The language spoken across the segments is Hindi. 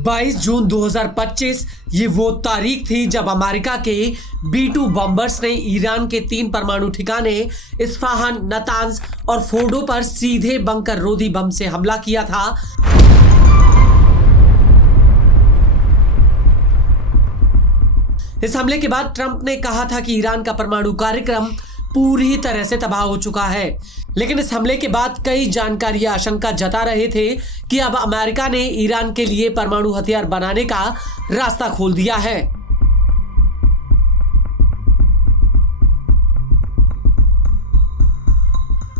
22 जून 2025 ये वो तारीख थी जब अमेरिका के B-2 बॉम्बर्स ने ईरान के 3 परमाणु ठिकाने इस्फहान, नातांज और फोर्डो पर सीधे बंकर रोधी बम से हमला किया था। इस हमले के बाद ट्रंप ने कहा था कि ईरान का परमाणु कार्यक्रम पूरी तरह से तबाह हो चुका है, लेकिन इस हमले के बाद कई जानकारियां आशंका जता रहे थे कि अब अमेरिका ने ईरान के लिए परमाणु हथियार बनाने का रास्ता खोल दिया है।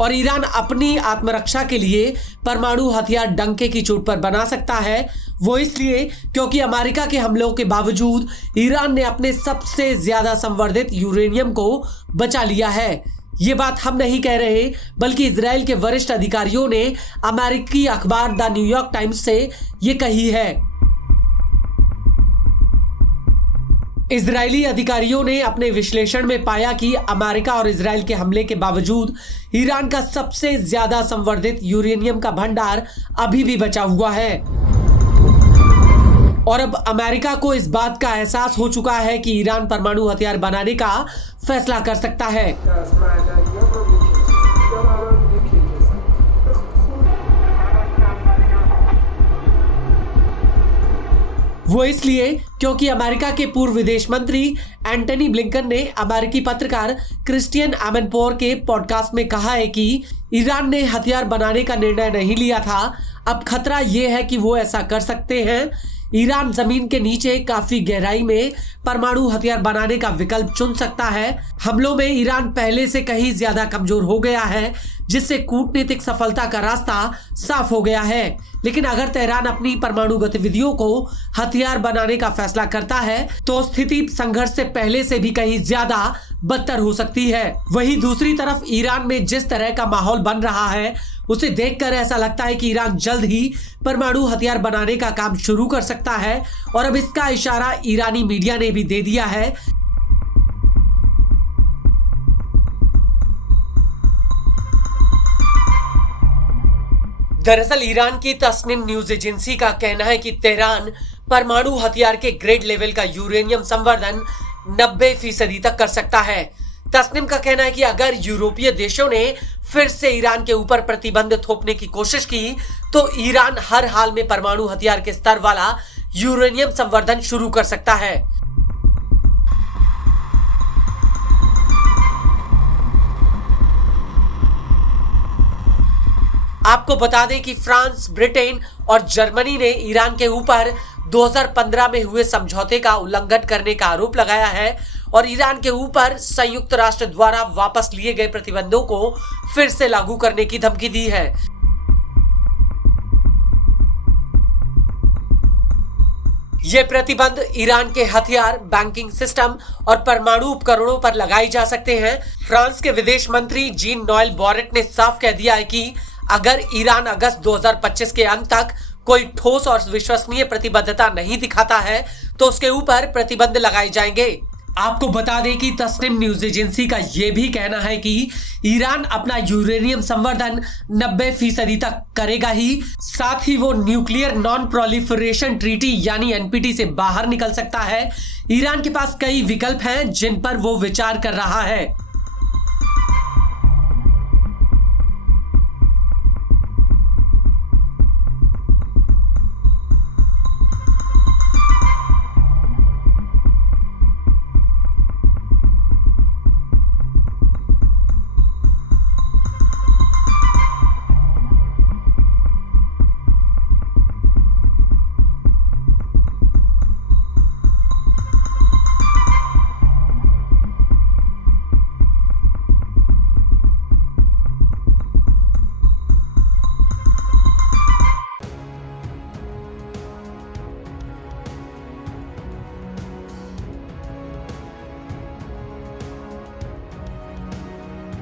और ईरान अपनी आत्मरक्षा के लिए परमाणु हथियार डंके की चोट पर बना सकता है। वो इसलिए क्योंकि अमेरिका के हमलों के बावजूद ईरान ने अपने सबसे ज्यादा संवर्धित यूरेनियम को बचा लिया है। ये बात हम नहीं कह रहे, बल्कि इजराइल के वरिष्ठ अधिकारियों ने अमेरिकी अखबार द न्यूयॉर्क टाइम्स से ये कही है। इजरायली अधिकारियों ने अपने विश्लेषण में पाया कि अमेरिका और इजराइल के हमले के बावजूद ईरान का सबसे ज्यादा संवर्धित यूरेनियम का भंडार अभी भी बचा हुआ है। और अब अमेरिका को इस बात का एहसास हो चुका है कि ईरान परमाणु हथियार बनाने का फैसला कर सकता है। वो इसलिए क्योंकि अमेरिका के पूर्व विदेश मंत्री एंटनी ब्लिंकन ने अमेरिकी पत्रकार क्रिस्टियन एमनपोर के पॉडकास्ट में कहा है कि ईरान ने हथियार बनाने का निर्णय नहीं लिया था। अब खतरा यह है कि वो ऐसा कर सकते हैं। ईरान जमीन के नीचे काफी गहराई में परमाणु हथियार बनाने का विकल्प चुन सकता है। हमलों में ईरान पहले से कहीं ज्यादा कमजोर हो गया है, जिससे कूटनीतिक सफलता का रास्ता साफ हो गया है। लेकिन अगर तेहरान अपनी परमाणु गतिविधियों को हथियार बनाने का फैसला करता है तो स्थिति संघर्ष से पहले से भी कहीं ज्यादा बदतर हो सकती है। वहीं दूसरी तरफ ईरान में जिस तरह का माहौल बन रहा है, उसे देखकर ऐसा लगता है कि ईरान जल्द ही परमाणु हथियार बनाने का काम शुरू कर सकता है। और अब इसका इशारा ईरानी मीडिया ने भी दे दिया है। दरअसल ईरान की तस्निम न्यूज एजेंसी का कहना है कि तेहरान परमाणु हथियार के ग्रेड लेवल का यूरेनियम संवर्धन 90% तक कर सकता है। तस्निम का कहना है कि अगर यूरोपीय देशों ने फिर से ईरान के ऊपर प्रतिबंध थोपने की कोशिश की तो ईरान हर हाल में परमाणु हथियार के स्तर वाला यूरेनियम संवर्धन शुरू कर सकता है। आपको बता दें कि फ्रांस, ब्रिटेन और जर्मनी ने ईरान के ऊपर 2015 में हुए समझौते का उल्लंघन करने का आरोप लगाया है और ईरान के ऊपर संयुक्त राष्ट्र द्वारा वापस लिए गए प्रतिबंधों को फिर से लागू करने की धमकी दी है। ये प्रतिबंध ईरान के हथियार, बैंकिंग सिस्टम और परमाणु उपकरणों पर लगाए जा सकते हैं। फ्रांस के विदेश मंत्री जीन नोएल बोरेट ने साफ कह दिया है कि अगर ईरान अगस्त 2025 के अंत तक कोई ठोस और विश्वसनीय प्रतिबद्धता नहीं दिखाता है तो उसके ऊपर प्रतिबंध लगाए जाएंगे। आपको बता दें कि तस्निम न्यूज एजेंसी का यह भी कहना है कि ईरान अपना यूरेनियम संवर्धन 90% तक करेगा ही, साथ ही वो न्यूक्लियर नॉन प्रोलिफरेशन ट्रीटी यानी NPT से बाहर निकल सकता है। ईरान के पास कई विकल्प हैं जिन पर वो विचार कर रहा है।